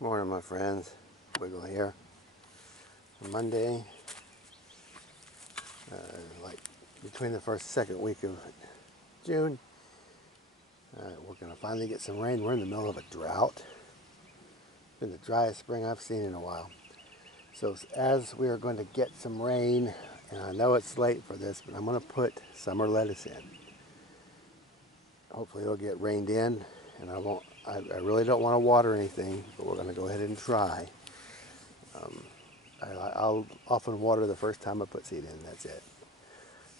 Morning, my friends. Wiggle here. Monday, like between the first and second week of June, we're going to finally get some rain. We're in the middle of a drought. It's been the driest spring I've seen in a while. So as we are going to get some rain, and I know it's late for this, but I'm going to put summer lettuce in. Hopefully it'll get rained in, and I really don't want to water anything, but we're going to go ahead and try. I'll often water the first time I put seed in, that's it.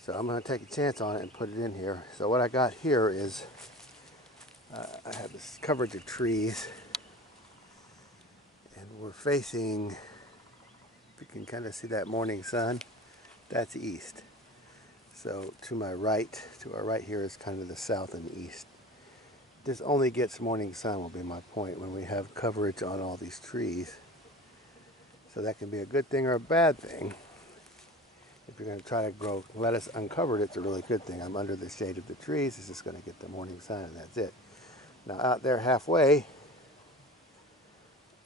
So I'm going to take a chance on it and put it in here. So what I got here is, I have this coverage of trees, and we're facing, if you can kind of see that morning sun, that's east. So to our right here is kind of the south and east. This only gets morning sun will be my point when we have coverage on all these trees. So that can be a good thing or a bad thing. If you're going to try to grow lettuce uncovered, it's a really good thing. I'm under the shade of the trees. It's just going to get the morning sun, and that's it. Now out there halfway,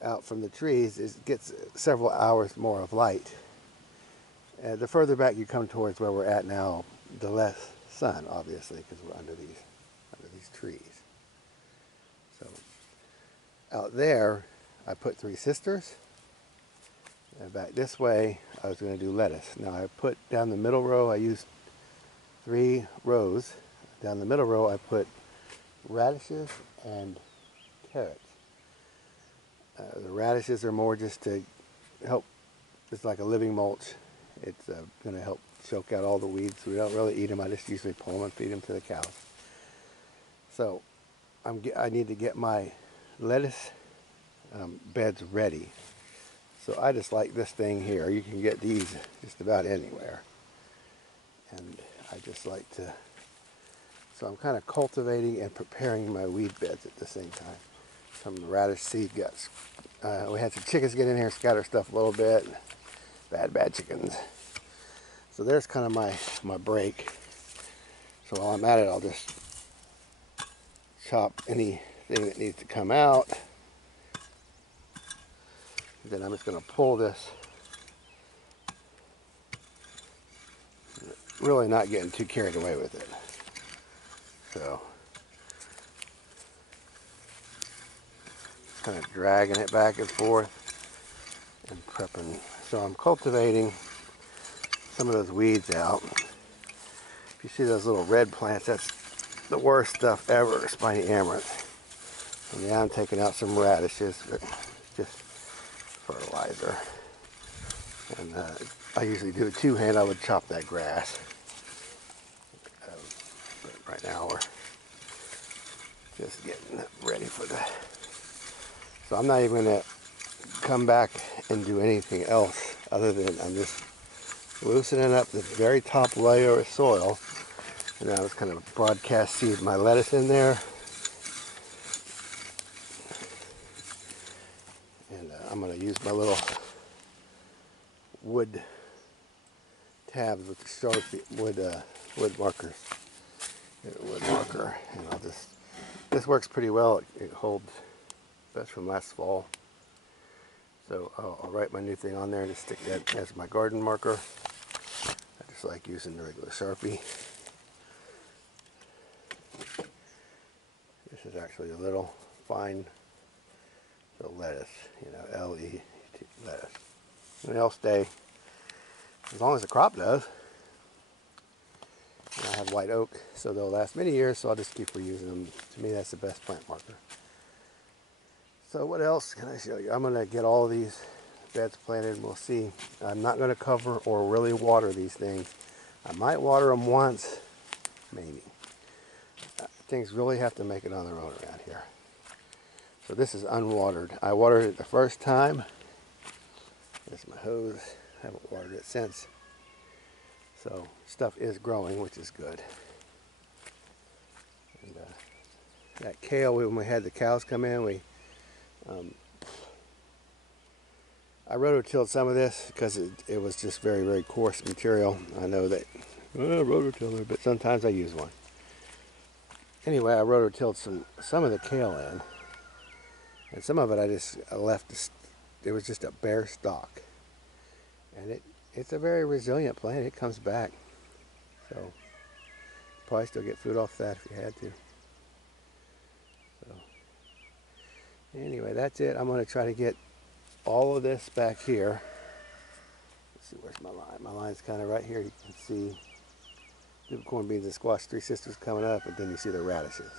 out from the trees, it gets several hours more of light. And the further back you come towards where we're at now, the less sun, obviously, because we're under these trees. So out there, I put 3 sisters. And back this way, I was going to do lettuce. Now I put down the middle row, I used 3 rows. Down the middle row, I put radishes and carrots. The radishes are more just to help, it's like a living mulch. It's going to help choke out all the weeds. We don't really eat them. I just usually pull them and feed them to the cows. So I need to get my lettuce beds ready. So I just like this thing here. You can get these just about anywhere. And I just like to, so I'm kind of cultivating and preparing my weed beds at the same time. Some radish seed guts. We had some chickens get in here and scatter stuff a little bit. Bad chickens. So there's kind of my break. So while I'm at it, I'll just chop anything that needs to come out. Then I'm just going to pull this, really not getting too carried away with it. So, kind of dragging it back and forth and prepping. So I'm cultivating some of those weeds out. If you see those little red plants, that's the worst stuff ever, spiny amaranth. And yeah, I'm taking out some radishes, but just fertilizer. And I usually do a 2-hand. I would chop that grass. But right now we're just getting it ready for that. So I'm not even going to come back and do anything else other than I'm just loosening up the very top layer of soil. And I was kind of broadcast seed my lettuce in there. And I'm going to use my little wood tabs with the Sharpie wood markers. Wood marker, and I'll just. This works pretty well. It holds. That's from last fall. So I'll write my new thing on there and just stick that as my garden marker. I just like using the regular Sharpie. This is actually a little fine. So lettuce, L-E-T, lettuce. And they'll stay as long as the crop does. And I have white oak, so they'll last many years, so I'll just keep reusing them. To me, that's the best plant marker. So what else can I show you? I'm going to get all of these beds planted, and we'll see. I'm not going to cover or really water these things. I might water them once, maybe. Things really have to make it on their own around here. So this is unwatered. I watered it the first time. There's my hose. I haven't watered it since. So stuff is growing, which is good. And that kale, when we had the cows come in, I rototilled some of this because it was just very, very coarse material. I know that rototiller, but sometimes I use one. Anyway, I rototilled some of the kale in. And some of it I just left, it was just a bare stalk. And it's a very resilient plant. It comes back. So probably still get food off that if you had to. So anyway, that's it. I'm going to try to get all of this back here. Let's see, where's my line? My line's kind of right here. You can see the corn beans and squash, three sisters coming up, and then you see the radishes.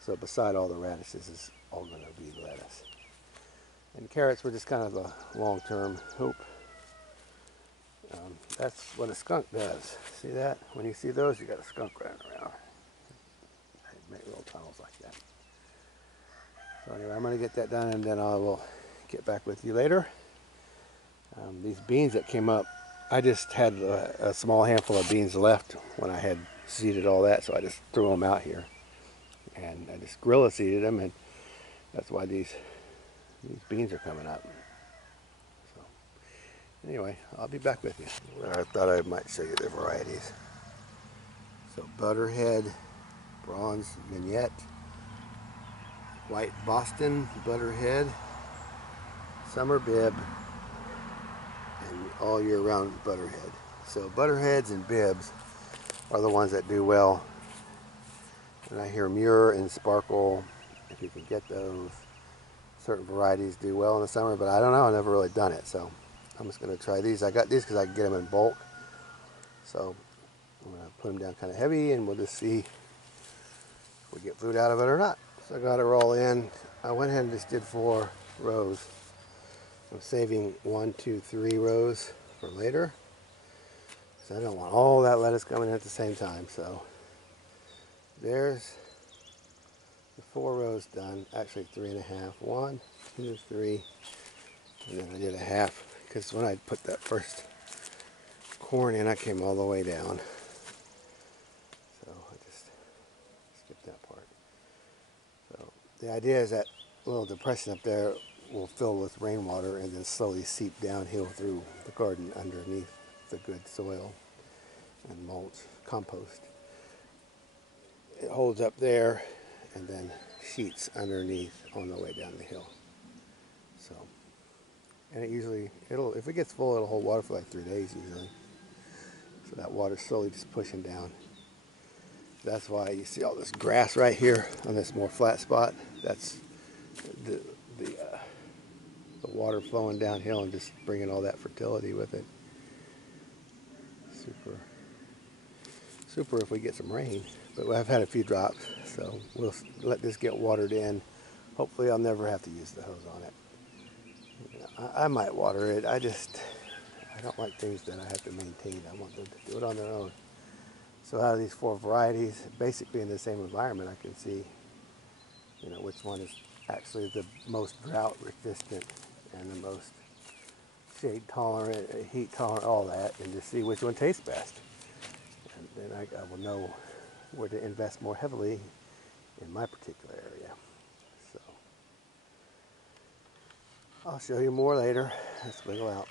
So beside all the radishes is all going to be lettuce. And carrots were just kind of a long-term hope. That's what a skunk does. See that? When you see those, you got a skunk running around. They make little tunnels like that. So anyway, I'm going to get that done, and then I will get back with you later. These beans that came up, I just had a small handful of beans left when I had seeded all that, so I just threw them out here. And I just gorilla seeded them, and that's why these beans are coming up. So anyway, I'll be back with you. I thought I might show you the varieties. So Butterhead, Bronze Vignette, White Boston Butterhead, Summer Bibb, and all year round Butterhead. So Butterheads and Bibbs are the ones that do well. And I hear Muir and Sparkle, if you can get those. Certain varieties do well in the summer, but I don't know. I've never really done it, so I'm just going to try these. I got these because I can get them in bulk. So I'm going to put them down kind of heavy, and we'll just see if we get food out of it or not. So I got it all in. I went ahead and just did 4 rows. I'm saving 1, 2, 3 rows for later. So I don't want all that lettuce coming in at the same time. So there's the 4 rows done. Actually 3.5. 1, 2, 3, and then I did a half because when I put that first corn in, I came all the way down. So I just skipped that part. So the idea is that little depression up there will fill with rainwater and then slowly seep downhill through the garden underneath the good soil and mulch, compost. It holds up there and then sheets underneath on the way down the hill. So, and it usually, if it gets full, it'll hold water for like 3 days usually. So that water's slowly just pushing down. That's why you see all this grass right here on this more flat spot. That's the water flowing downhill and just bringing all that fertility with it. Super if we get some rain. But I've had a few drops, so we'll let this get watered in. Hopefully I'll never have to use the hose on it. You know, I might water it. I don't like things that I have to maintain. I want them to do it on their own. So out of these 4 varieties, basically in the same environment, I can see, you know, which one is actually the most drought resistant and the most shade tolerant, heat tolerant, all that, and just see which one tastes best. And then I will know where to invest more heavily in my particular area. So I'll show you more later. Let's wiggle out.